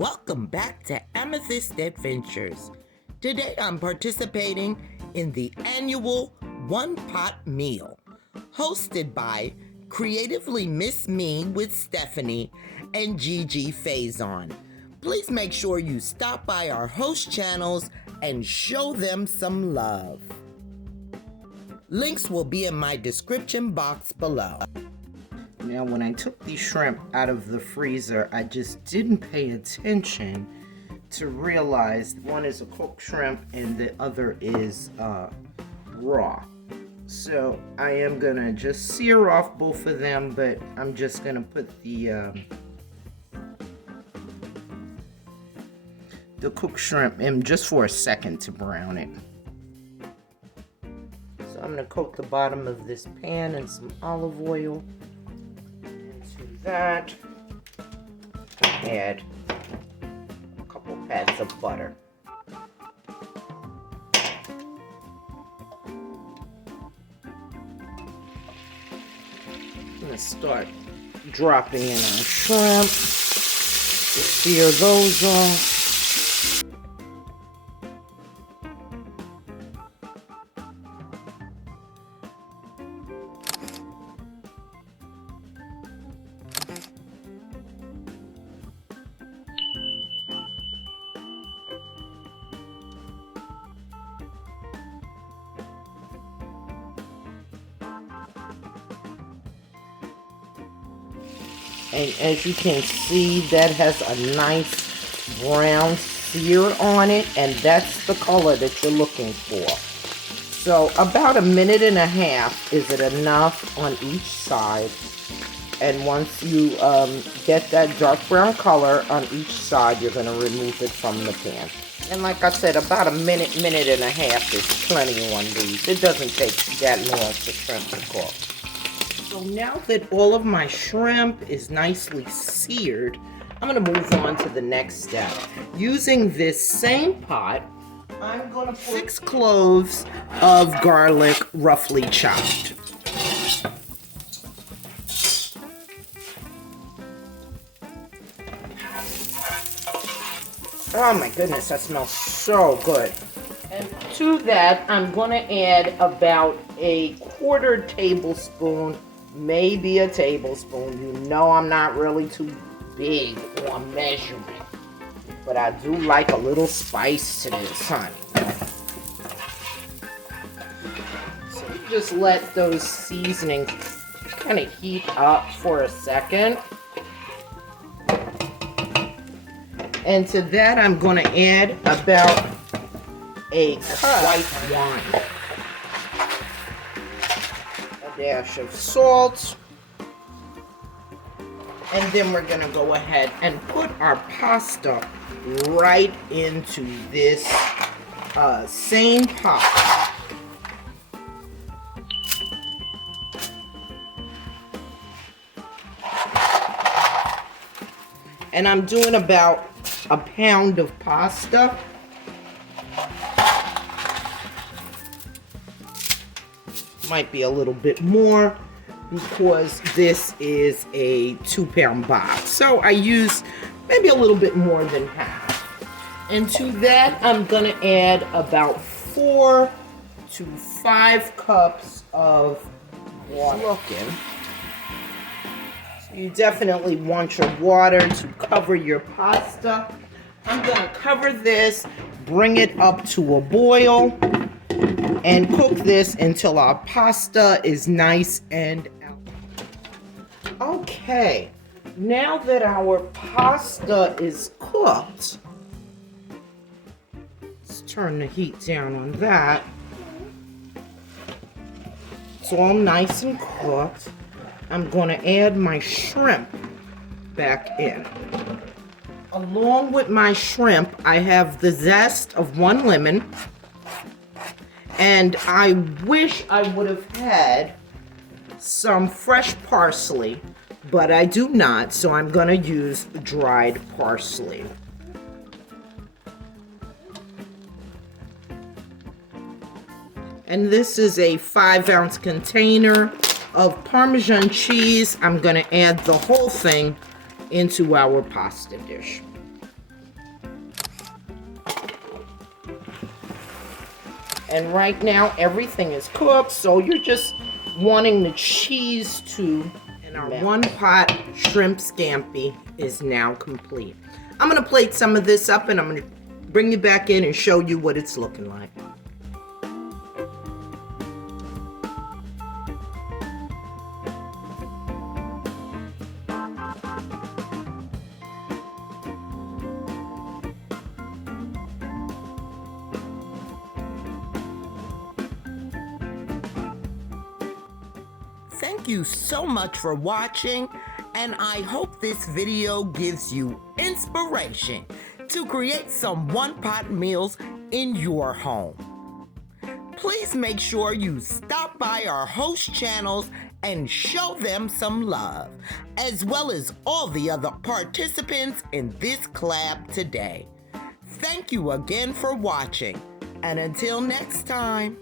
Welcome back to Amethyst Adventures. Today I'm participating in the annual One Pot Meal, hosted by Creatively Miss Me with Stephanie and Gigi Faison. Please make sure you stop by our host channels and show them some love. Links will be in my description box below. Now, when I took the shrimp out of the freezer, I just didn't pay attention to realize one is a cooked shrimp and the other is raw. So I am gonna just sear off both of them, but I'm just gonna put the cooked shrimp in just for a second to brown it. So I'm gonna coat the bottom of this pan in some olive oil. That, add a couple pads of butter. I'm going to start dropping in our shrimp to sear those off. And as you can see, that has a nice brown sear on it, and that's the color that you're looking for. So about 1.5 minutes is it enough on each side. And once you get that dark brown color on each side, you're going to remove it from the pan. And like I said, about 1.5 minutes is plenty on these. It doesn't take that long for shrimp to cook. So now that all of my shrimp is nicely seared, I'm going to move on to the next step. Using this same pot, I'm going to put 6 cloves of garlic roughly chopped. Oh my goodness, that smells so good. And to that, I'm going to add about a 1/4 tablespoon, maybe a tablespoon. You know I'm not really too big on measurement, but I do like a little spice to this, honey. So you just let those seasonings kind of heat up for a second. And to that, I'm going to add about a cup of white wine. Dash of salt, and then we're going to go ahead and put our pasta right into this same pot. And I'm doing about 1 pound of pasta. Might be a little bit more because this is a 2-pound box. So I use maybe a little bit more than half. And to that, I'm going to add about 4 to 5 cups of water. So you definitely want your water to cover your pasta. I'm going to cover this, bring it up to a boil, and cook this until our pasta is nice and out. Okay, now that our pasta is cooked, let's turn the heat down on that. It's all nice and cooked. I'm going to add my shrimp back in. Along with my shrimp, I have the zest of 1 lemon. And I wish I would have had some fresh parsley, but I do not, so I'm going to use dried parsley. And this is a 5-ounce container of Parmesan cheese. I'm going to add the whole thing into our pasta dish. And right now, everything is cooked, so you're just wanting the cheese to... And our one-pot shrimp scampi is now complete. I'm going to plate some of this up, and I'm going to bring you back in and show you what it's looking like. Thank you so much for watching, and I hope this video gives you inspiration to create some one-pot meals in your home. Please make sure you stop by our host channels and show them some love, as well as all the other participants in this collab today. Thank you again for watching, and until next time.